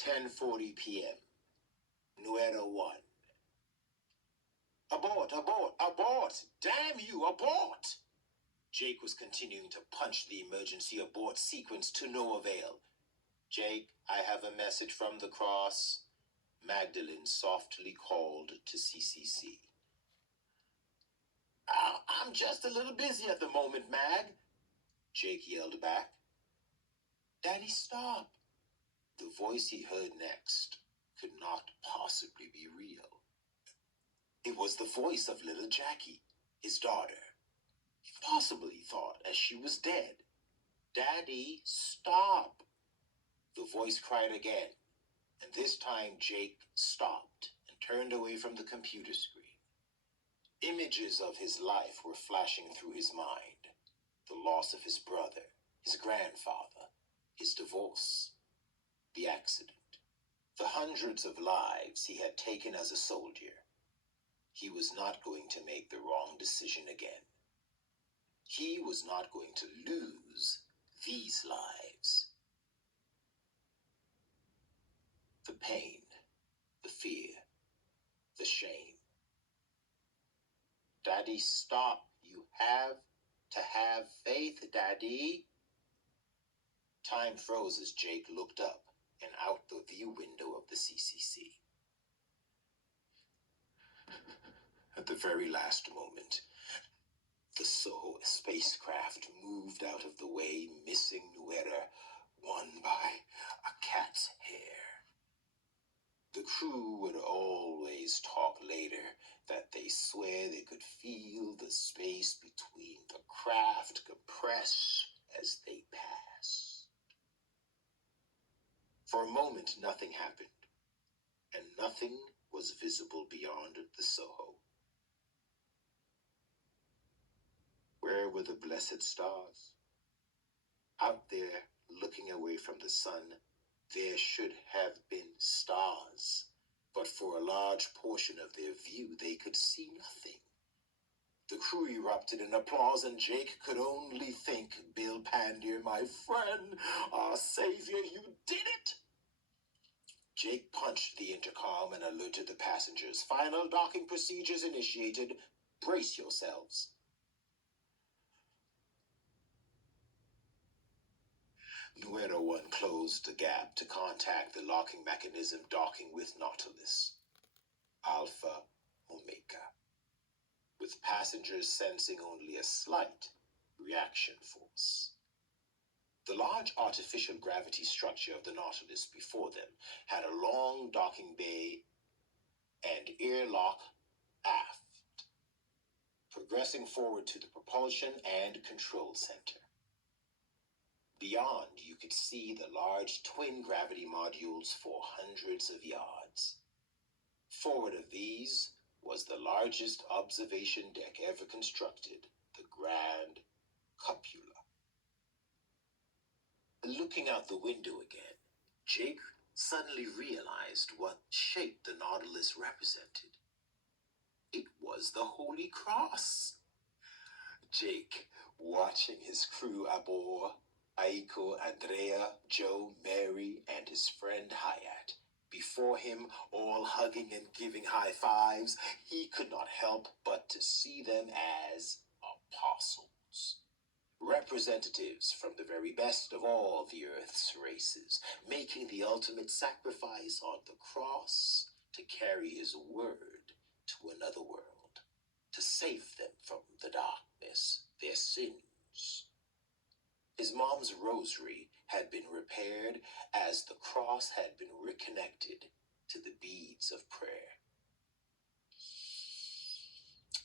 10:40 p.m. NUERA1. Abort, abort, abort! Damn you, abort! Jake was continuing to punch the emergency abort sequence to no avail. Jake, I have a message from the cross. Magdalene softly called to CCC. I'm just a little busy at the moment, Mag, Jake yelled back. Daddy, stop. The voice he heard next could not possibly be real. It was the voice of little Jackie, his daughter. Impossible, he thought, as she was dead. Daddy, stop. The voice cried again, and this time Jake stopped and turned away from the computer screen. Images of his life were flashing through his mind. The loss of his brother, his grandfather, his divorce, the accident, the hundreds of lives he had taken as a soldier. He was not going to make the wrong decision again. He was not going to lose these lives. The pain, the fear, the shame. Daddy, stop. You have to have faith, Daddy. Time froze as Jake looked up and out the view window of the CCC. At the very last moment, the Soho spacecraft moved out of the way, missing NUERA1 by a cat's hair. The crew would always talk later that they swear they could feel the space between the craft compress as they passed. For a moment, nothing happened, and nothing was visible beyond the Soho. Where were the blessed stars? Out there, looking away from the sun, there should have been stars, but for a large portion of their view, they could see nothing. The crew erupted in applause, and Jake could only think, Bill Pandier, my friend, our savior, you did it! Jake punched the intercom and alerted the passengers. Final docking procedures initiated. Brace yourselves. NUERA1 closed the gap to contact the locking mechanism docking with Nautilus. Alpha Omega. With passengers sensing only a slight reaction force. The large artificial gravity structure of the Nautilus before them had a long docking bay and airlock aft, progressing forward to the propulsion and control center. Beyond, you could see the large twin gravity modules for hundreds of yards. Forward of these was the largest observation deck ever constructed, the Grand Cupola. Looking out the window again, Jake suddenly realized what shape the Nautilus represented. It was the Holy Cross. Jake, watching his crew aboard, Aiko, Andrea, Joe, Mary, and his friend Hyatt. Before him, all hugging and giving high fives, he could not help but to see them as apostles. Representatives from the very best of all the earth's races, making the ultimate sacrifice on the cross to carry his word to another world, to save them from the darkness, their sins. His mom's rosary had been repaired as the cross had been reconnected to the beads of prayer.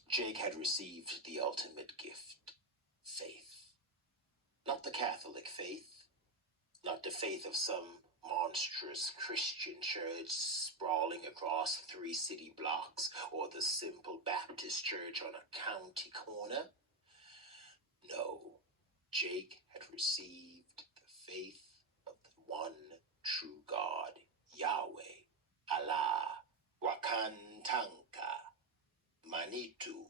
Jake had received the ultimate gift, faith. Not the Catholic faith, not the faith of some monstrous Christian church sprawling across 3 city blocks, or the simple Baptist church on a county corner. No. Jake had received the faith of the one true God, Yahweh, Allah, Wakantanka, Manitu,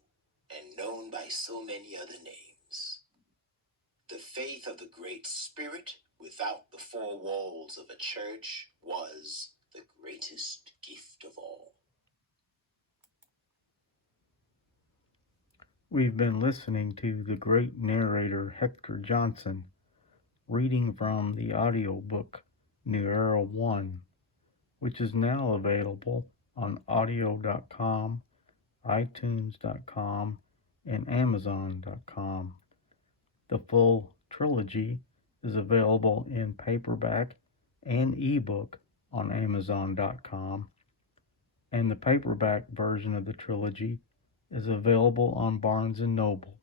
and known by so many other names. The faith faith of the Great Spirit without the four walls of a church was the greatest gift of all. We've been listening to the great narrator Hector Johnson reading from the audiobook NUERA1, which is now available on audio.com, iTunes.com, and Amazon.com. The full trilogy is available in paperback and ebook on Amazon.com, and the paperback version of the trilogy is available on Barnes & Noble.